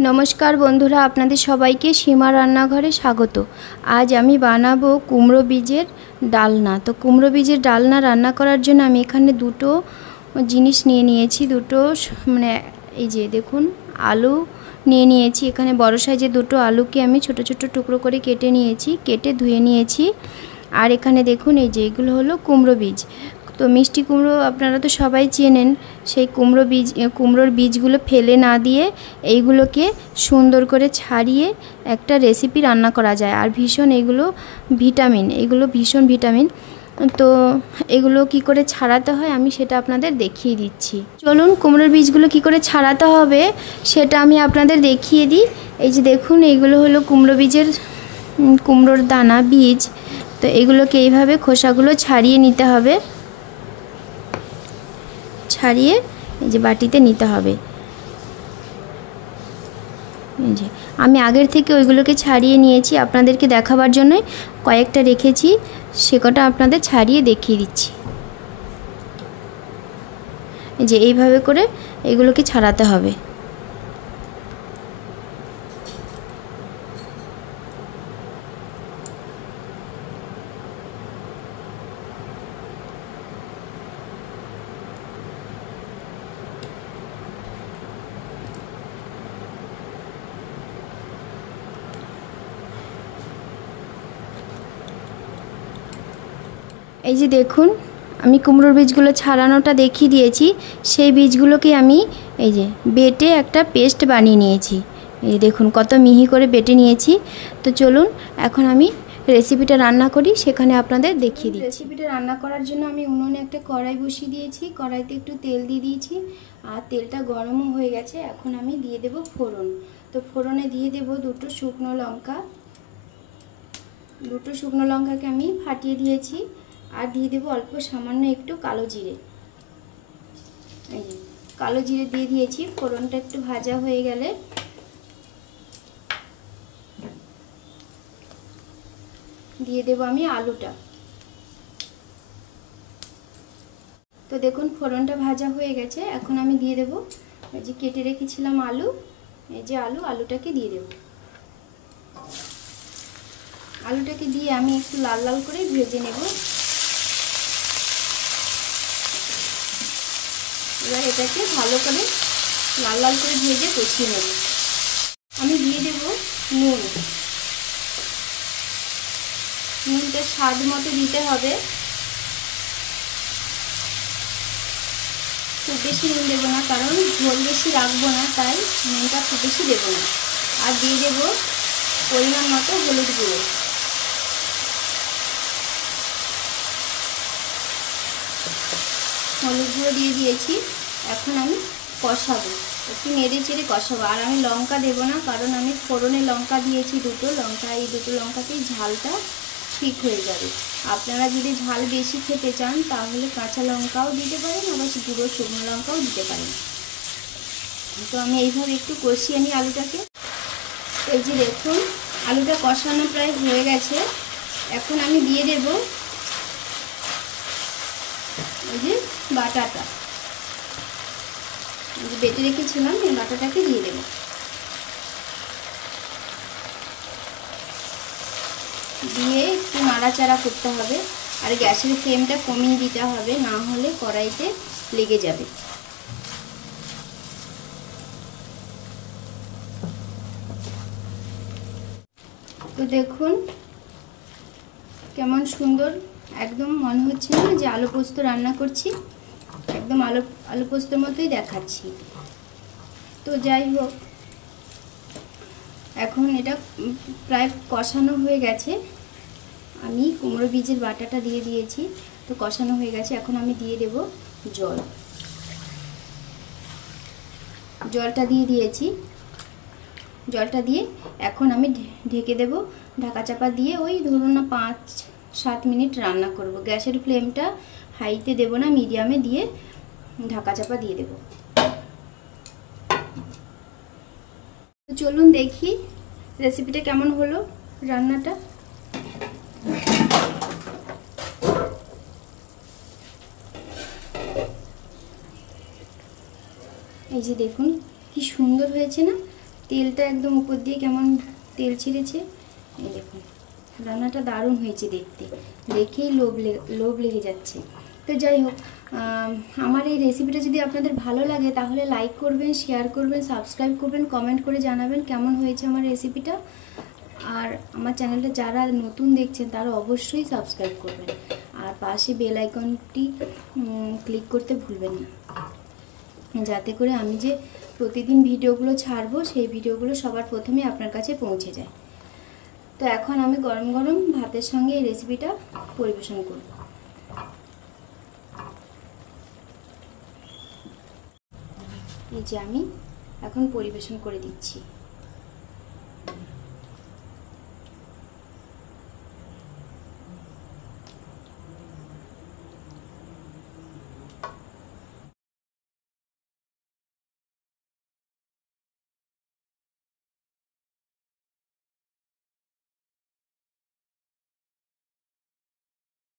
नमस्कार बंधुरा आपनादेर सबाइके सीमा रान्नाघरे स्वागत। आज आमी बानाबो कुमड़ो बीजेर डालना। तो कुमड़ो बीजेर डालना रान्ना करार जोन्नो आमी एखाने दुटो जिनिस निये नियेछि। दुटो माने एई जे देखुन आलू निये नियेछि। एखाने बड़ो साइजेर दुटो आलूके आमी छोटो छोटो टुकरो करे केटे नियेछि, केटे धुए नियेछि। आर एखाने देखुन एई जे एगुलो हलो कुमड़ो बीज। तो मिष्टि कुमड़ो आपनारा तो सबाई चेनेन। सेई कुमड़ोर बीजगुलो फेले ना दिए एइगुलोके सुंदर करे छाड़िए एकटा रेसिपि रान्ना करा जाय। आर भीषण एगुलो भिटामिन, एगुलो भीषण भिटामिन। तो एगुलो की करे छाड़ाते हय आमी सेटा आपनादेर देखिए दिচ্ছি। चलुन कुमड़ोर बीजगुलो की करे छाड़ाते हबे सेटा आमी आपनादेर देखिए दिই। এই যে দেখুন এইগুলো হলো কুমড়ো বীজের কুমড়োর দানা বীজ। তো এগুলোকে এইভাবে খোসাগুলো ছাড়িয়ে নিতে হবে। ছাড়িয়ে এই যে বাটিতে নিতে হবে। এই যে আমি আগের থেকে ওইগুলোকে ছাড়িয়ে নিয়েছি আপনাদেরকে দেখাবার জন্য কয়েকটা রেখেছি, সে কটা আপনাদের ছাড়িয়ে দেখিয়ে দিচ্ছি। এই যে এইভাবে করে এগুলোকে ছাড়াতে হবে। এই যে দেখুন আমি কুমড়োর বীজগুলো ছাড়ানোটা দেখিয়ে দিয়েছি। সেই বীজগুলোকে আমি এই যে বেটে একটা পেস্ট বানিয়ে নিয়েছি। এই দেখুন কত মিহি করে বেটে নিয়েছি। তো চলুন এখন আমি রেসিপিটা রান্না করি, সেখানে আপনাদের দেখিয়ে দিই। রেসিপিটা রান্না করার জন্য আমি উনুনে একটা কড়াই বসিয়ে দিয়েছি। কড়াইতে একটু তেল দিয়ে দিয়েছি আর তেলটা গরমও হয়ে গেছে। এখন আমি দিয়ে দেব ফোড়ন। তো ফোড়নে দিয়ে দেব দুটো শুকনো লঙ্কা। দুটো শুকনো লঙ্কাকে আমি ফাটিয়ে দিয়েছি। আর দিয়ে দেবো অল্প সামান্য একটু কালো জিরে। এই যে কালো জিরে দিয়ে দিয়েছি। ফোড়নটা একটু ভাজা হয়ে গেলে দিয়ে দেবো আমি আলুটা। তো দেখুন ফোড়নটা ভাজা হয়ে গেছে। এখন আমি দিয়ে দেবো এই যে কেটে রেখেছিলাম আলু। এই যে আলুটাকে দিয়ে দেবো। আলুটাকে দিয়ে আমি একটু লাল লাল করে ভেজে নেব। এবার এটাকে ভালো করে লাল লাল করে ভেজে কষিয়ে নেব। আমি দিয়ে দেব নুন। নুনটা স্বাদ মতো দিতে হবে। খুব বেশি নুন দেবো না, কারণ ঝোল বেশি রাখবো না, তাই নুনটা খুব বেশি দেবো না। আর দিয়ে দেব পরিমাণ মতো হলুদ গুঁড়ো। হলুদ গুঁড়ো দিয়ে দিয়েছি। এখন আমি কষাবো, একটু নেড়ে চেড়ে কষাবো। আর আমি লঙ্কা দেবো না, কারণ আমি ফোড়নে লঙ্কা দিয়েছি দুটো লঙ্কা। এই দুটো লঙ্কাতেই ঝালটা ঠিক হয়ে যাবে। আপনারা যদি ঝাল বেশি খেতে চান তাহলে কাঁচা লঙ্কাও দিতে পারেন, আবার গুঁড়ো শুকনো লঙ্কাও দিতে পারেন। তো আমি এইভাবে একটু কষিয়ে নিই আলুটাকে। এই যে দেখুন আলুটা কষানো প্রায় হয়ে গেছে। এখন আমি দিয়ে দেব এই যে বাটাটা, বেটে রেখেছিলাম, এই বাটাটাকে দিয়ে দেব। দিয়ে একটু নাড়াচাড়া করতে হবে। আর গ্যাসের ফ্লেমটা কমিয়ে দিতে হবে, না হলে কড়াইতে লেগে যাবে। তো দেখুন কেমন সুন্দর, একদম মনে হচ্ছে না যে আলু পোস্ত রান্না করছি, একদম আলু পোস্তর মতোই দেখাচ্ছি। তো যাই হোক, এখন এটা প্রায় কষানো হয়ে গেছে। আমি কুমড়ো বীজের বাটাটা দিয়ে দিয়েছি। তো কষানো হয়ে গেছে। এখন আমি দিয়ে দেব জল। জলটা দিয়ে দিয়েছি। জলটা দিয়ে এখন আমি ঢেকে দেব। ঢাকা চাপা দিয়ে ওই ধরুন না 5-7 মিনিট রান্না করব। গ্যাসের ফ্লেমটা হাইতে দেব না, মিডিয়ামে দিয়ে ঢাকা চাপা দিয়ে দেব। চলুন দেখি রেসিপিটা কেমন হলো রান্নাটা। এই যে দেখুন কি সুন্দর হয়েছে না। তেলটা একদম উপর দিয়ে কেমন তেল ছেড়েছে, এই দেখুন। রান্নাটা দারুণ হয়েছে দেখতে, দেখেই লোভ লেগে যাচ্ছে। তো যাই হোক, আমার এই রেসিপিটা যদি আপনাদের ভালো লাগে তাহলে লাইক করবেন, শেয়ার করবেন, সাবস্ক্রাইব করবেন, কমেন্ট করে জানাবেন কেমন হয়েছে আমার রেসিপিটা। আর আমার চ্যানেলটা যারা নতুন দেখছেন তারা অবশ্যই সাবস্ক্রাইব করবেন, আর পাশে বেল আইকনটি ক্লিক করতে ভুলবেন না, যাতে করে আমি যে প্রতিদিন ভিডিওগুলো ছাড়বো সেই ভিডিওগুলো সবার প্রথমে আপনার কাছে পৌঁছে যায়। তো এখন আমি গরম গরম ভাতের সঙ্গে এই রেসিপিটা পরিবেশন করব। এই যে আমি এখন পরিবেশন করে দিচ্ছি।